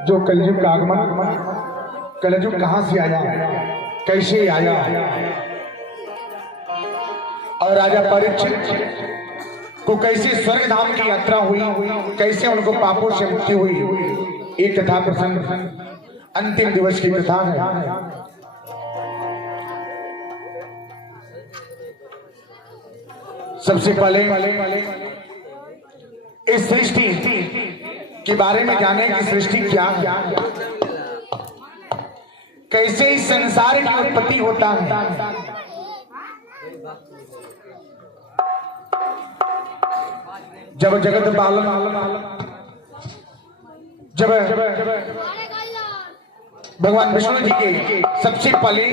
जो कलयुग का आगमन, कलयुग कहां से आया, कैसे आया, और राजा परीक्षित को कैसे स्वर्ग धाम की यात्रा हुई, कैसे उनको पापों से मुक्ति हुई, एक कथा प्रसंग अंतिम दिवस की कथा है। सबसे पहले इस सृष्टि के बारे में जाने की सृष्टि क्या है, कैसे इस संसार की उत्पत्ति होता है। जब जगत पालन, जब भगवान विष्णु जी के सबसे पहले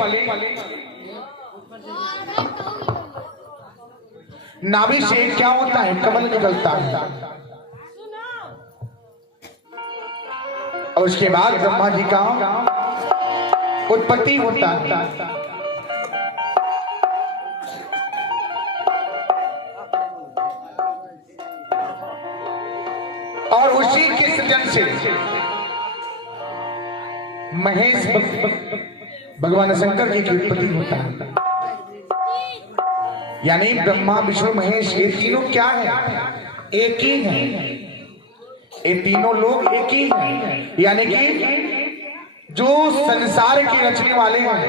नाभि से क्या होता है, कमल निकलता है, और उसके बाद ब्रह्मा जी का उत्पत्ति होता है। और उसी के सृजन से महेश भगवान शंकर जी की उत्पत्ति होता है। यानी ब्रह्मा विष्णु महेश ये तीनों क्या है, एक ही है। ये तीनों लोग एक ही हैं। यानी कि जो संसार के रचने वाले हैं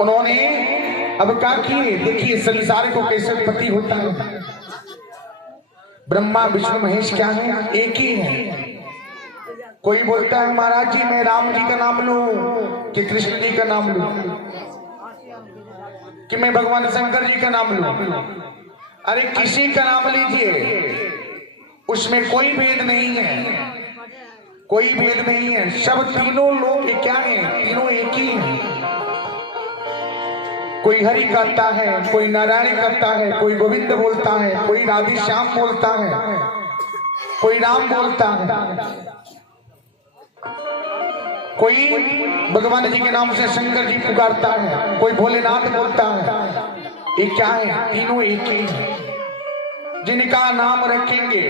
उन्होंने अब क्या किए, देखिए संसार को कैसे उत्पत्ति होता है। ब्रह्मा विष्णु महेश क्या है, एक ही है। कोई बोलता है महाराज जी मैं राम जी का नाम लूं कि कृष्ण जी का नाम लूं, कि मैं भगवान शंकर जी का नाम लूं। अरे किसी का नाम लीजिए, उसमें कोई भेद नहीं है, कोई भेद नहीं है। सब तीनों लोग क्या हैं, तीनों एक ही हैं। कोई हरि कहता है, कोई नारायण कहता है, कोई गोविंद बोलता है, कोई राधे श्याम बोलता है, कोई राम बोलता है, कोई भगवान जी के नाम से शंकर जी पुकारता है, कोई भोलेनाथ बोलता है। ये क्या है, तीनों एक ही है। जिनका नाम रखेंगे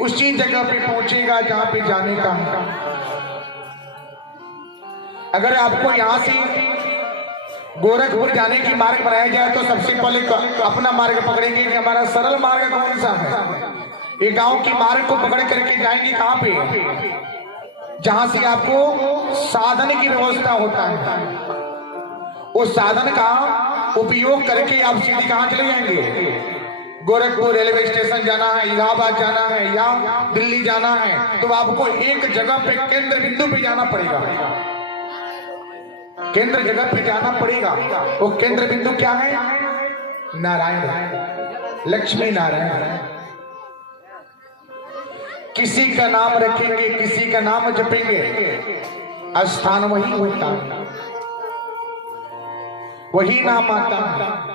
उसी जगह पे पहुंचेगा जहां पे जाने का है। अगर आपको यहां से गोरखपुर जाने की मार्ग बनाया जाए तो सबसे पहले अपना मार्ग पकड़ेंगे कि हमारा सरल मार्ग कौन सा है। ये गांव की मार्ग को पकड़ करके जाएंगे कहां पे, जहां से आपको साधन की व्यवस्था होता है। उस साधन का उपयोग करके आप सीधे कहां चले जाएंगे। गोरखपुर रेलवे स्टेशन जाना है, इलाहाबाद जाना है या दिल्ली जाना है तो आपको एक जगह पे केंद्र बिंदु पे जाना पड़ेगा, केंद्र जगह पे जाना पड़ेगा। वो केंद्र बिंदु क्या है, नारायण, लक्ष्मी नारायण। किसी का नाम रखेंगे, किसी का नाम जपेंगे, स्थान वही होता है, वही नाम आता है।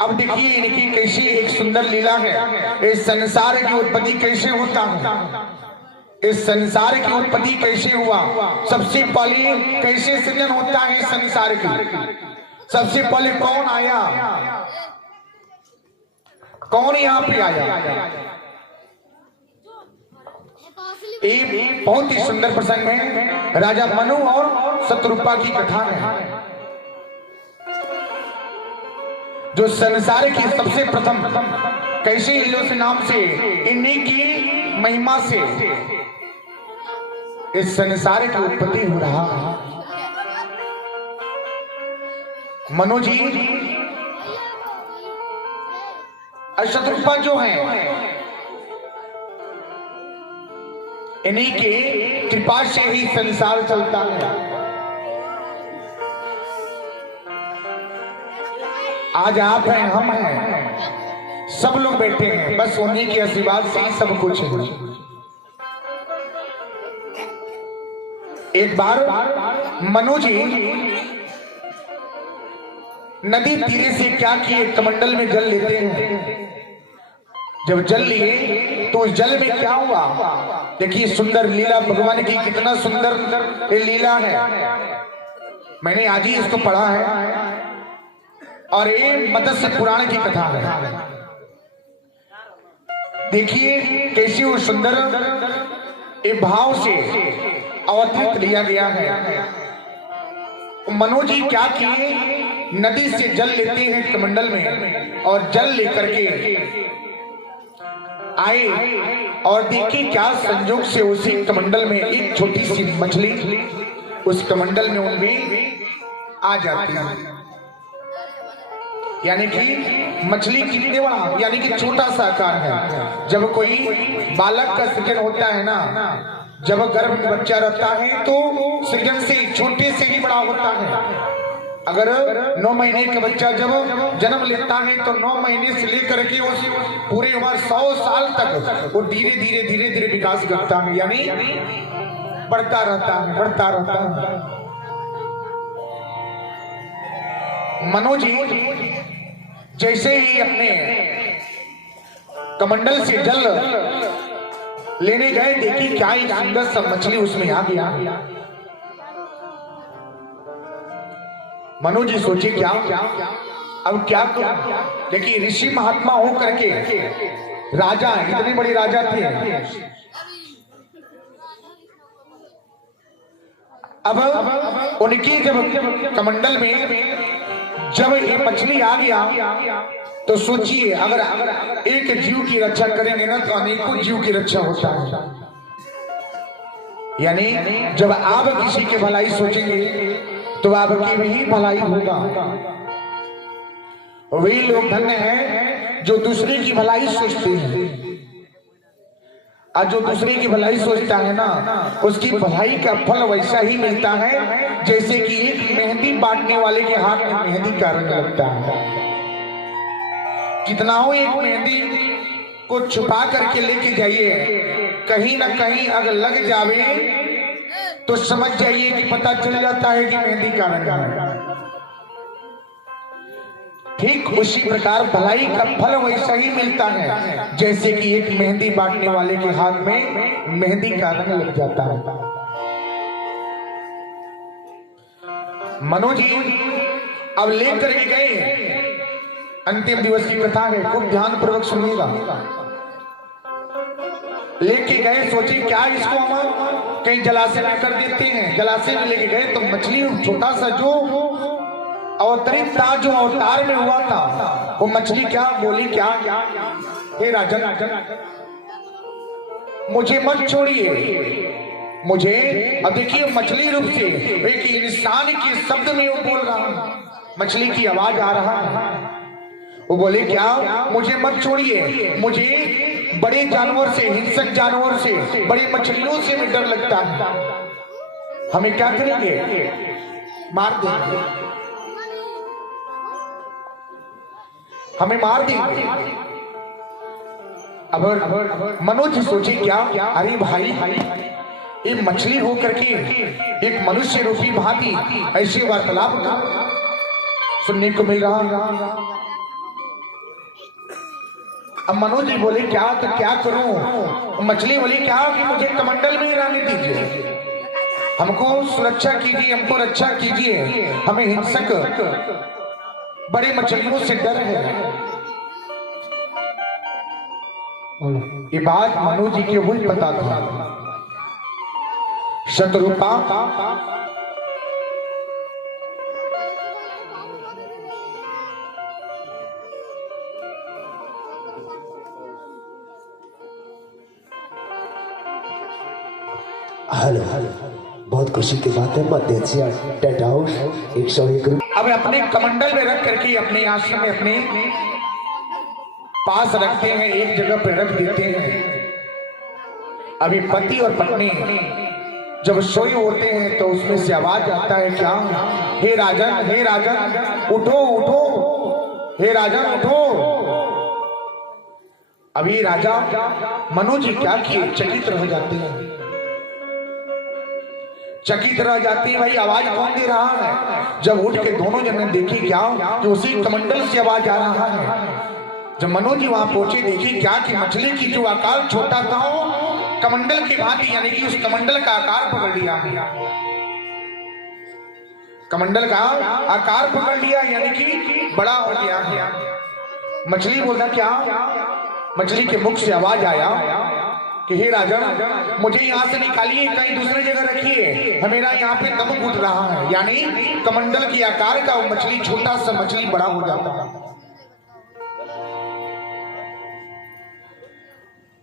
अब देखिए इनकी कैसी एक सुंदर लीला है। इस संसार की उत्पत्ति कैसे होता है, इस संसार की उत्पत्ति कैसे हुआ, सबसे पहले कैसे सृजन होता है इस संसार की। सबसे पहले कौन आया, कौन यहाँ पे आया। एक बहुत ही सुंदर प्रसंग है, राजा मनु और शत्रुपा की कथा है। जो संसार की सबसे प्रथम कैसे इस नाम से, इन्हीं की महिमा से इस संसार की उत्पत्ति हो रहा है। मनु जी और शत्रुपा जो हैं, इन्हीं के कृपा से ही संसार चलता है। आज आप हैं, हम हैं, सब लोग बैठे हैं, बस उन्हीं के आशीर्वाद से ही सब कुछ है। एक बार मनु जी नदी तीरे से क्या किए, कमंडल में जल लेते हैं। जब जल लिए तो उस जल में क्या हुआ, देखिए सुंदर लीला भगवान की, कितना सुंदर ये लीला है। मैंने आज ही इसको पढ़ा है और ये मत्स्य पुराण की कथा है। देखिए कैसी वो सुंदर एक भाव से अवतरित लिया गया है। मनोज जी क्या किए, नदी से जल लेते हैं कमंडल में और जल लेकर के आए और देखिए क्या संयोग से उसी कमंडल में एक छोटी सी मछली उस कमंडल में उनमें आ जाती है। यानी कि मछली कितने बड़ा, यानी कि छोटा सा आकार है। जब कोई बालक का सृजन होता है ना, जब गर्भ में बच्चा रहता है तो सृजन से छोटे से ही बड़ा होता है। अगर 9 महीने का बच्चा जब जन्म लेता है तो 9 महीने से लेकर के उस पूरी उम्र 100 साल तक वो धीरे धीरे विकास करता है, यानी बढ़ता रहता है। मनोज जी जैसे ही अपने कमंडल से जल लेने गए, देखिए क्या एक सुंदर सा मछली उसमें आ गया। मनोज जी सोचे क्या अब क्या करूं। देखिए ऋषि महात्मा हो करके राजा, इतने बड़े राजा थे। अब उनकी जब कमंडल में जब ये मछली आ गया तो सोचिए अगर एक जीव की रक्षा करेंगे ना तो अनेकों जीव की रक्षा होता है। यानी जब आप किसी की भलाई सोचेंगे तो आपकी भी भलाई होगा। वही लोग धन्य हैं जो दूसरे की भलाई सोचते हैं, और जो दूसरे की भलाई सोचता है ना उसकी भलाई का फल वैसा ही मिलता है जैसे कि एक मेहंदी बांटने वाले के हाथ में मेहंदी का रंग लगता है। कितना हो एक मेहंदी को छुपा करके लेके जाइए, कहीं ना कहीं अगर लग जावे तो समझ जाइए कि पता चल जाता है कि मेहंदी का रंग है। ठीक उसी प्रकार भलाई का फल वैसा ही मिलता है जैसे कि एक मेहंदी बांटने वाले के हाथ में मेहंदी का रंग लग जाता है। मनोज जी अब लेकर के गए, अंतिम दिवस की कथा है, खूब ध्यान पूर्वक सुनिएगा। लेके गए, सोचे क्या इसको हम कहीं जलाशय में कर देते हैं। जलाशय में लेके गए तो मछली छोटा सा जो अवतरित था, जो अवतार में हुआ था, वो मछली क्या बोली, क्या हे राजन मुझे मत छोड़िए, मुझे। अब देखिए मछली रूप से एक इंसान के शब्द में वो बोल रहा है, मछली की आवाज आ रहा है। वो बोले क्या, मुझे मत छोड़िए, मुझे बड़े जानवर से, हिंसक जानवर से, बड़ी मछलियों से भी डर लगता है। हमें क्या करेंगे, मार देंगे, हमें मार देंगे। अब मनोज सोचे क्या, अरे भाई एक मछली होकर के एक मनुष्य रूपी भांति ऐसे वार्तालाप सुनने को मिल रहा। अब मनोज जी बोले क्या, तो क्या करूं। मछली बोली क्या कि मुझे कमंडल में रहने दीजिए, हमको सुरक्षा कीजिए, हमको रक्षा कीजिए, हमें हिंसक बड़े मछलियों से डर है। ये बात मनोज जी के वही पता था। शत्रुपा हेलो, बहुत खुशी की बात है। मध्य टेंट हाउस 101। अब अपने कमंडल में रख करके अपने आश्रम में अपने पास रखते हैं, एक जगह पे रख देते हैं। अभी पति और पत्नी जब सोए होते हैं तो उसमें से आवाज आता है क्या, हे राजन उठो उठो, हे राजन उठो। अभी राजा मनोज जी क्या किए, चकित रह जाते हैं, चकित रह जाती है। भाई आवाज कौन दे रहा है। जब उठ के दोनों जने देखी क्या कि उसी कमंडल से आवाज आ रहा है। जब मनोज जी वहां पहुंचे देखी क्या कि मछली की जो आकार छोटा था वो कमंडल की भांति, यानी कि उस कमंडल का आकार पकड़ लिया, कमंडल का आकार पकड़ लिया, यानी कि बड़ा हो गया। मछली बोला क्या, मछली के मुख से आवाज आया, कि हे राजा, मुझे यहाँ से निकालिए, कहीं दूसरी जगह रखिए, मेरा यहाँ पे दम घुट रहा है। यानी कमंडल की आकार का वो मछली, छोटा सा मछली बड़ा हो जाता है।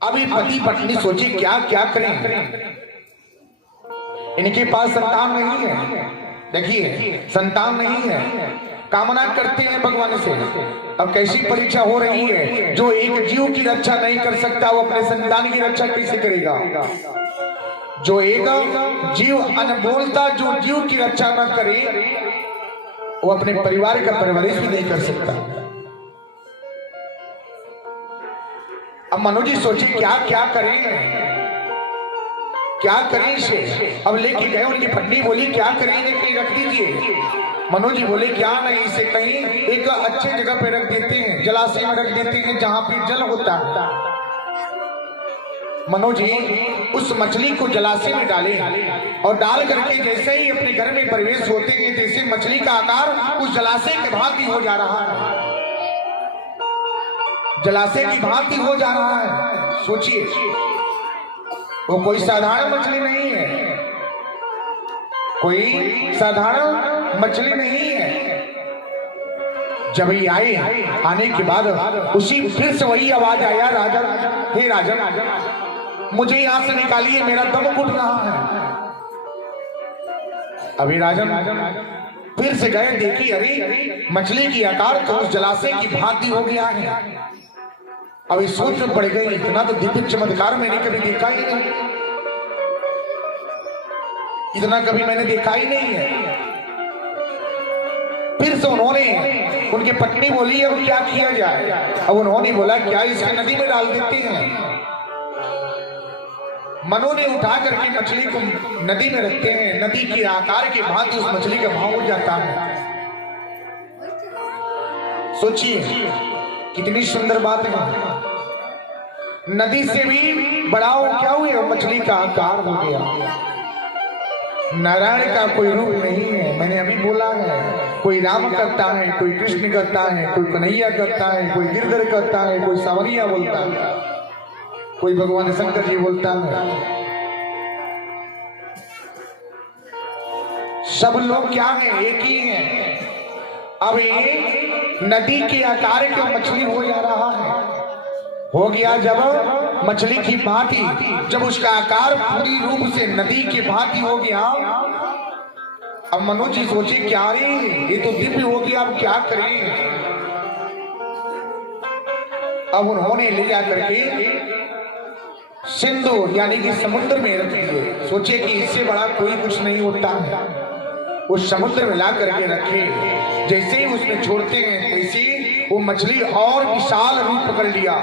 अभी पति पत्नी सोचे क्या क्या करें, इनके पास संतान नहीं है। देखिए संतान नहीं है, कामना करते हैं भगवान से। अब कैसी परीक्षा हो रही है, जो एक जीव की रक्षा नहीं कर सकता वो अपने संतान की रक्षा कैसे करेगा। जो एक जीव अनबोलता, जो जीव की रक्षा न करे, वो अपने परिवार का परवरिश भी नहीं कर सकता। अब मनोज जी सोचे क्या क्या करें, क्या करें इसे। अब लेके गए, उनकी पत्नी बोली क्या करेंगे, कहीं रख दीजिए। मनोज जी बोले क्या नहीं, इसे कहीं एक अच्छे जगह पे रख देते हैं, जलाशय में रख देते हैं जहां पे जल होता है। मनोज जी उस मछली को जलाशय में डाले और डाल करके जैसे ही अपने घर में प्रवेश होते हैं, जैसे मछली का आकार उस जलाशय के भांति हो जा रहा है, जलाशय की भांति हो जा रहा है। सोचिए, वो कोई साधारण मछली नहीं है, कोई साधारण मछली नहीं है। जब ये आए, आने के बाद उसी फिर से वही आवाज आया, राजा हे राजा, मुझे यहां से निकालिए, मेरा दम घुट रहा है। अभी राजन फिर से गए, देखी अरे मछली की आकार तो उस जलाशय की भांति हो गया है। अब इस सोच में पड़ गई, इतना तो दिव्य चमत्कार मैंने कभी देखा ही नहीं, इतना कभी मैंने देखा ही नहीं है। फिर से उन्होंने, उनकी पत्नी बोली अब क्या किया जाए। अब उन्होंने बोला क्या इसे नदी में डाल देते हैं। मनु ने उठा करके मछली को नदी में रखते हैं, नदी के आकार के भांति उस मछली का भाव हो जाता है। सोचिए कितनी सुंदर बात है, नदी से भी बड़ा हो क्या हुआ, मछली का आकार हो गया। नारायण का कोई रूप नहीं है, मैंने अभी बोला है, कोई राम करता है, कोई कृष्ण करता है, कोई कन्हैया करता है, कोई गिरधर करता है, कोई सांवरिया बोलता है, कोई भगवान शंकर जी बोलता है। सब लोग क्या है, एक ही है। अब ये नदी के आकार की मछली हो जा रहा है, हो गया जब मछली की भांति, जब उसका आकार पूरी रूप से नदी के भांति हो गया। अब मनोज जी सोचे क्या रे, ये तो दिव्य हो गया, अब क्या करें। अब उन्होंने ले जा करके सिंधु यानी कि समुद्र में रख दिए। सोचे कि इससे बड़ा कोई कुछ नहीं होता है, उस समुद्र में ला करके रखे। जैसे ही उसमें छोड़ते हैं वैसे वो मछली और विशाल रूप पकड़ लिया,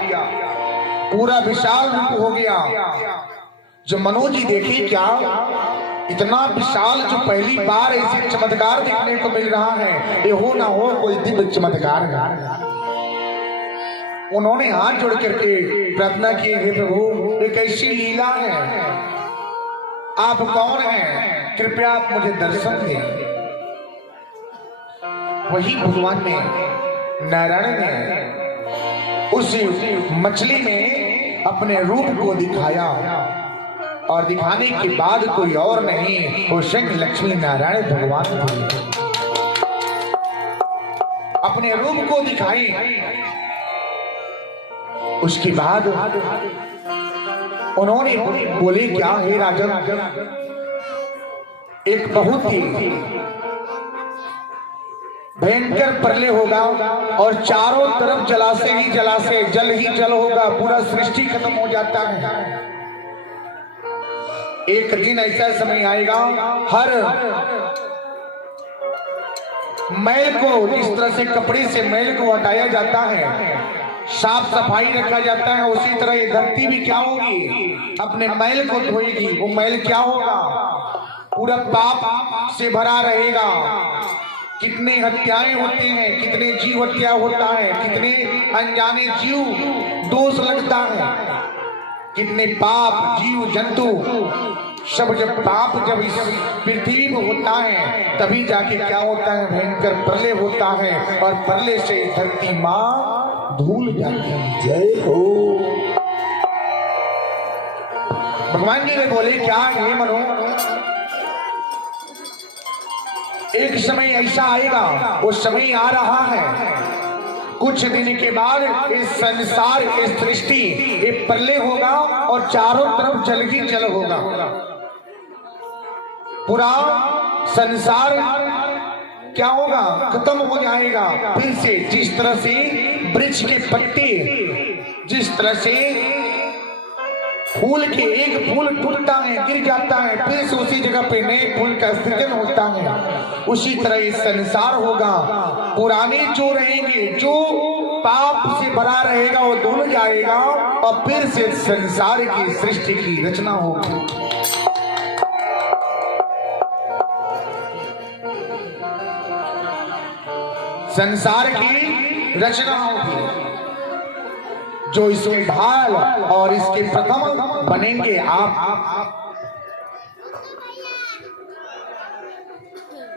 पूरा विशाल रूप हो गया। जो मनोज जी देखे क्या इतना विशाल, जो पहली बार ऐसे चमत्कार देखने को मिल रहा है, ये हो ना हो कोई दिव्य चमत्कार है। उन्होंने हाथ जोड़ करके प्रार्थना की, हे प्रभु ये कैसी लीला है, आप कौन हैं, कृपया आप मुझे दर्शन दें। वही भगवान ने, नारायण ने उस मछली में अपने रूप को दिखाया, और दिखाने के बाद कोई और नहीं, वो स्वयं लक्ष्मी नारायण भगवान थे। अपने रूप को दिखाई, उसके बाद उन्होंने बोले क्या, हे राजन, एक बहुत ही भयंकर प्रलय होगा और चारों तरफ जलाशय ही जलाशय, जल ही जल होगा, पूरा सृष्टि खत्म हो जाता है। एक दिन ऐसा समय आएगा, हर मैल को, जिस तरह से कपड़े से मैल को हटाया जाता है, साफ सफाई रखा जाता है, उसी तरह ये धरती भी क्या होगी, अपने मैल को धोएगी। वो मैल क्या होगा, पूरा पाप से भरा रहेगा। कितने हत्याएं होते हैं, कितने जीव हत्या होता है, कितने अनजाने जीव दोष लगता है, कितने पाप जीव जंतु सब, जब पाप जब इस पृथ्वी में होता है तभी जाके क्या होता है, भयंकर प्रलय होता है, और प्रलय से धरती माँ धूल जाती है। जय हो। भगवान जी ने बोले क्या हे मनु, एक समय ऐसा आएगा, वो समय आ रहा है, कुछ दिन के बाद इस संसार इस सृष्टि ये प्रलय होगा और चारों तरफ जल ही जल होगा। पूरा संसार क्या होगा, खत्म हो जाएगा। फिर से जिस तरह से वृक्ष के पत्ते, जिस तरह से फूल के एक फूल टूटता है, गिर जाता है, फिर से उसी जगह पे नए फूल का सृजन होता है, उसी तरह ये संसार होगा। पुराने जो रहेंगे, जो पाप से भरा रहेगा वो धुल जाएगा और फिर से संसार की सृष्टि की रचना होगी। संसार की रचना होगी। जो इसके ढाल और इसके प्रथम बनेंगे आप।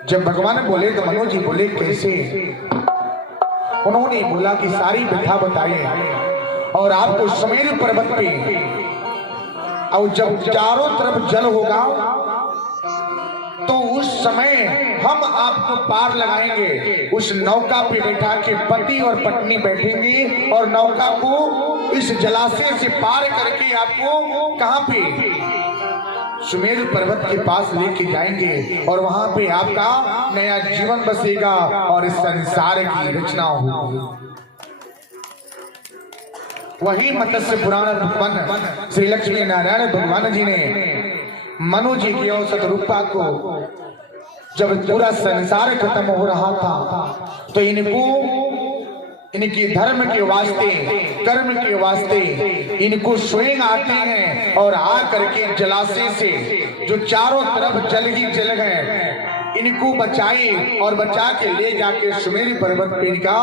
जब भगवान बोले तो मनोज जी बोले कैसे? उन्होंने बोला कि सारी व्यथा बताई और आपको सुमेरु पर्वत पे, और जब चारों तरफ जल होगा तो उस समय हम आपको पार लगाएंगे। उस नौका पे बैठा के पति और पत्नी बैठेंगे और नौका को इस जलाशय से पार करके आपको कहां पे, सुमेरु पर्वत के पास लेके जाएंगे और वहां पे आपका नया जीवन बसेगा और इस संसार की रचना होगी। वही मत्स्य पुराण भगवान श्री लक्ष्मी नारायण भगवान जी ने मनु जी की औसत रूपा को, जब पूरा संसार खत्म हो रहा था तो इनको इनकी धर्म के वास्ते, कर्म के वास्ते इनको स्वयं आते हैं और आ करके जलाशय से जो चारों तरफ जल ही जल गए, इनको बचाए और बचा के ले जाके सुमेरु पर्वत पे इनका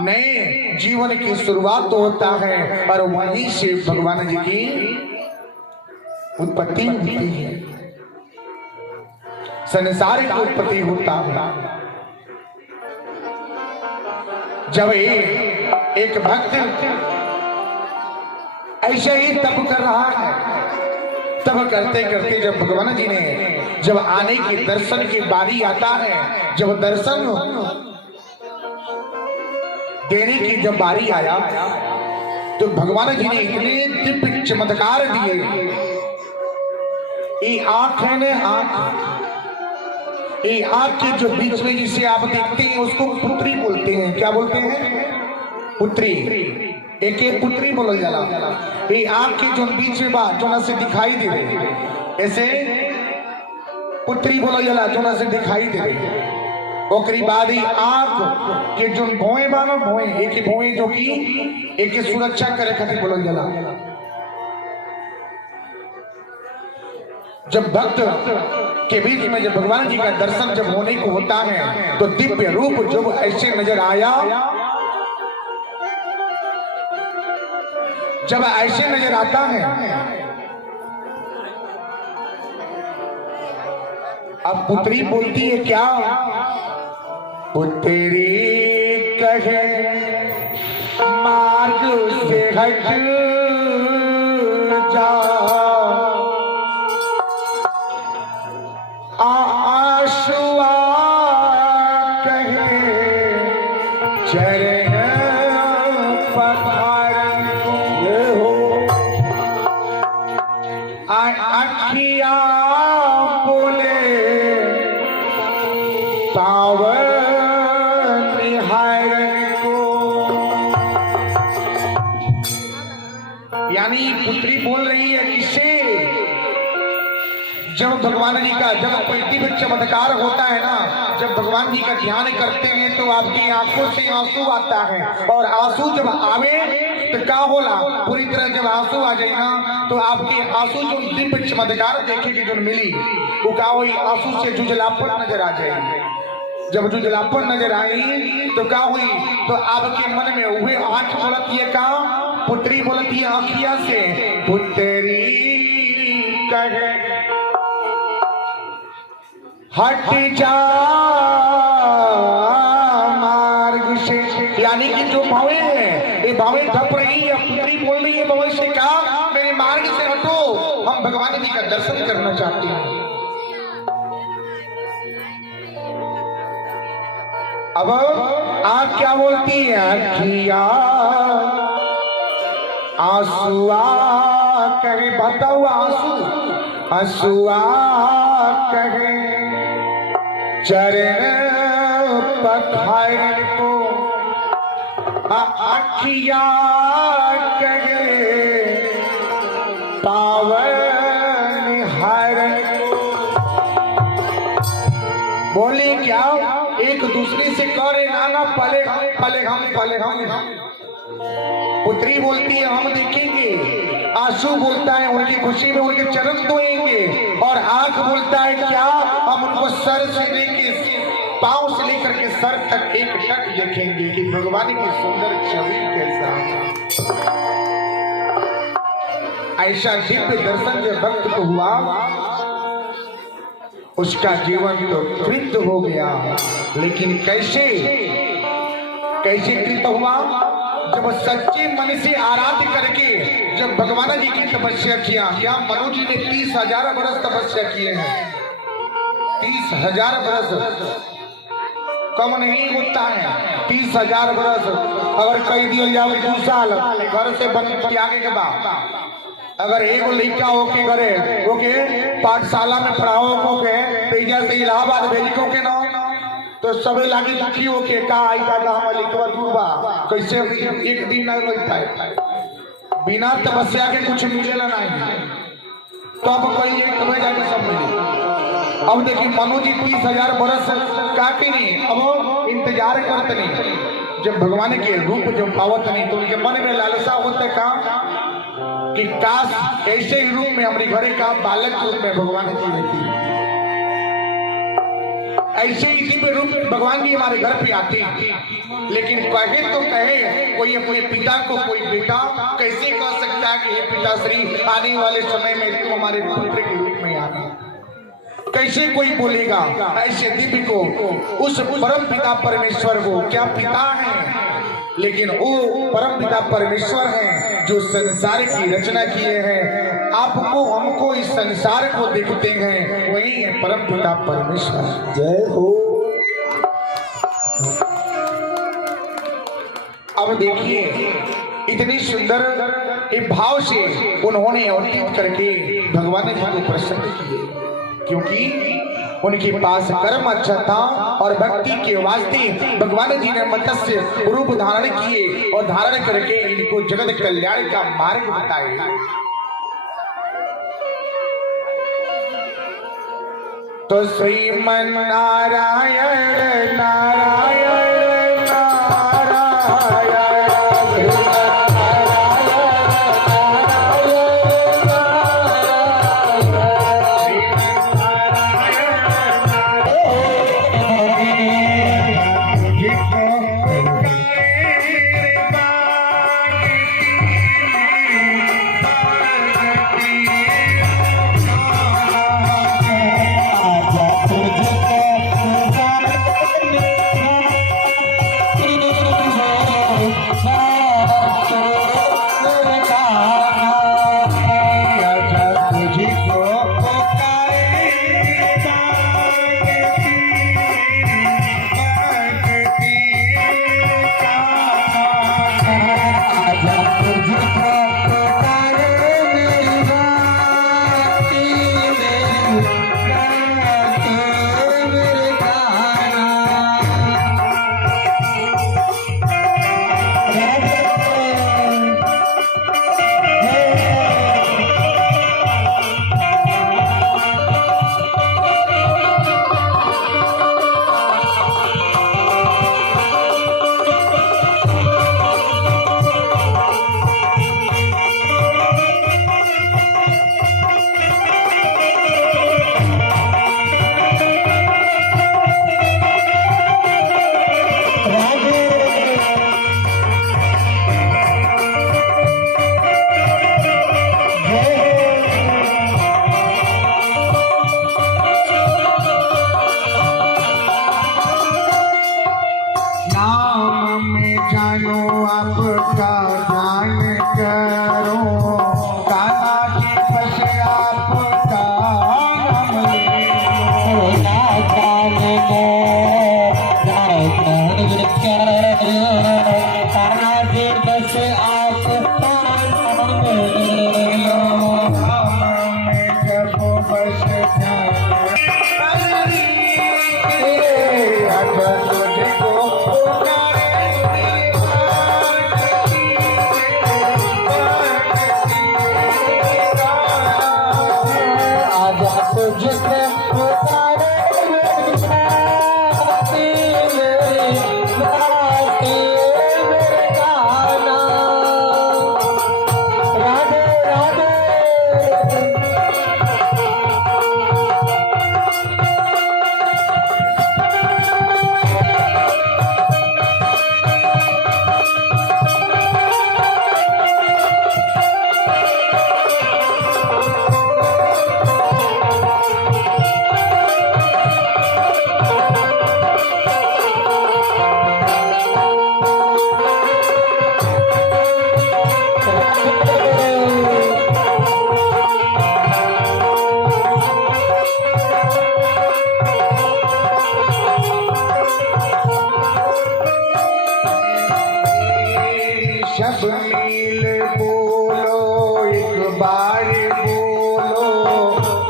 नए जीवन की शुरुआत होता है और वहीं से भगवान जी की उत्पत्ति होती है, संसार की उत्पत्ति होता है। जब एक भक्त ऐसे ही तप कर रहा है, तब करते करते जब भगवान जी ने जब आने की दर्शन की बारी आता है, जब दर्शन देने की जब बारी आया तो भगवान जी ने इतने दिव्य चमत्कार दिए। ये आंख है ना, आंख, ये आंख के जो बीच में जिसे आप देखते हैं उसको पुत्री बोलते हैं। क्या बोलते हैं? पुत्री। एक पुत्री बोल जाला। ये आंख के जो बीच में बात जो ना से दिखाई दे रही, ऐसे पुत्री बोल जाला जो ना से दिखाई दे रही। ओकरी बाद ही आंख के जो भोए बानो, भोए एक भोए जो की एक सुरक्षा करे खातिर बोल जाला। जब भक्त के बीच में जब भगवान जी का दर्शन जब होने को होता है तो दिव्य रूप जब ऐसे नजर आया, जब ऐसे नजर आता है, अब पुत्री बोलती है क्या? पुत्री कहे मार्ग से हट जा, आशुआ कहे चरण पधार हो, अखिया बोले पावन निहार को। यानी पुत्री बोल रही है किसे? जब भगवान जी का जब कोई दिव्य चमत्कार होता है ना, जब भगवान जी का ध्यान करते हैं तो आपकी आंखों से आंसू आता है और आंसू जब आवे तो क्या होला, पूरी तरह जब आंसू आ जाए ना तो आपके आंसू जो दिव्य चमत्कार देखे की जो मिली वो क्या हुई, आंसू से जुझलापन नजर आ जाएगी। जब जुझलापन नजर आई तो क्या हुई, तो आपके मन में हुए आंख बोलती है का, पुत्री बोलती है आंखिया से, पुत्री कहे हट जा मार्ग से। यानी कि जो भावे है, ये भावे धप रही है, पुत्री बोल रही है भवन से, कहा मेरे मार्ग से हटो, हम भगवान करना चाहती हूँ। अब आप क्या बोलती है? अखिया आंसुआ कहे, बताओ आंसू आंसुआ कहे, चरण पखार को अखिया कहे, पावन हरण को। बोले क्या? एक दूसरे से कह रहे नाना पले हम। पुत्री बोलती है हम देखेंगे, आंसू बोलता है उनकी खुशी में उनके चरण धोएंगे, और आंख बोलता है क्या? हम उनको सर से लेके पांव से लेकर के सर तक एक टक देखेंगे कि भगवान की सुंदर छवि कैसा है। ऐसा दिव्य दर्शन जब भक्त को हुआ, उसका जीवन तो कृत हो गया। लेकिन कैसे कृत हुआ? जब सच्चे मन से आराध्य करके जब भगवान जी की तपस्या किया। क्या मनु जी ने 30,000 वर्ष तपस्या किए हैं? 30,000 वर्ष कम नहीं होता है। 30,000 वर्ष अगर कह दिया जाए 2 साल घर से बन के आगे के बाद, अगर एगो लड़का होके करे ओके पाठशाला में पढ़ाओ के तेजा से इलाहाबाद भेजिको के ना, तो सबे लागी दुखी होके का आई दादा हम लिखवा दूबा कैसे एक दिन नहीं लगता है। बिना तपस्या के कुछ मिलेला नहीं, तो अब कोई कभी जाके सब मिले। अब देखिए मनु जी 30,000 वर्ष काफी नहीं, अब इंतजार करते नहीं। जब भगवान के रूप जब पावत नहीं तो उनके मन में लालसा होता का कि काश ऐसे ही रूप में हमारे घरे का बालक रूप में भगवान जी रहती, ऐसे ही दिव्य रूप में भगवान जी हमारे घर पे आते हैं। लेकिन कहे तो कहे कोई अपने पिता को कोई बेटा कैसे कह सकता है कि हे पिताश्री आने वाले समय में तुम हमारे पुत्र के रूप में आ गए? कैसे कोई बोलेगा ऐसे दिव्य को, उस परम पिता परमेश्वर को? क्या पिता है, लेकिन वो परम पिता परमेश्वर हैं जो संसार की रचना किए हैं। आपको हमको इस संसार को देखते हैं, वही है परम पिता परमेश्वर। जय हो। अब देखिए इतनी सुंदर एक भाव से उन्होंने अवतीर्ण करके भगवान जी को प्रसन्न किए, क्योंकि उनके पास कर्म अच्छा था और भक्ति के वास्ते भगवान जी ने मत्स्य रूप धारण किए और धारण करके इनको जगत कल्याण का मार्ग बताया। तो श्रीमन नारायण नारायण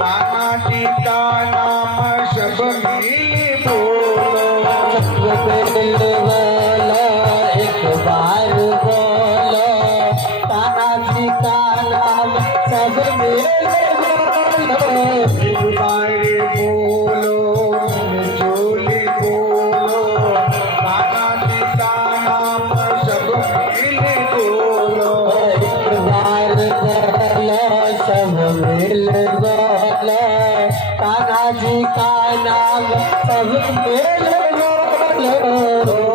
कान्हा जी का नाम सब मिल बोलो। सब मिल बोलो, एक बार बोलो, कान्हा जी का नाम सब मिल बोलो। एक बार बोलो झोली बोलो, कान्हा जी का नाम सब मिल बोलो। एक बार बोलो, सब मिल बोलो, कान्हा जी का नाम सब मिल बोलो।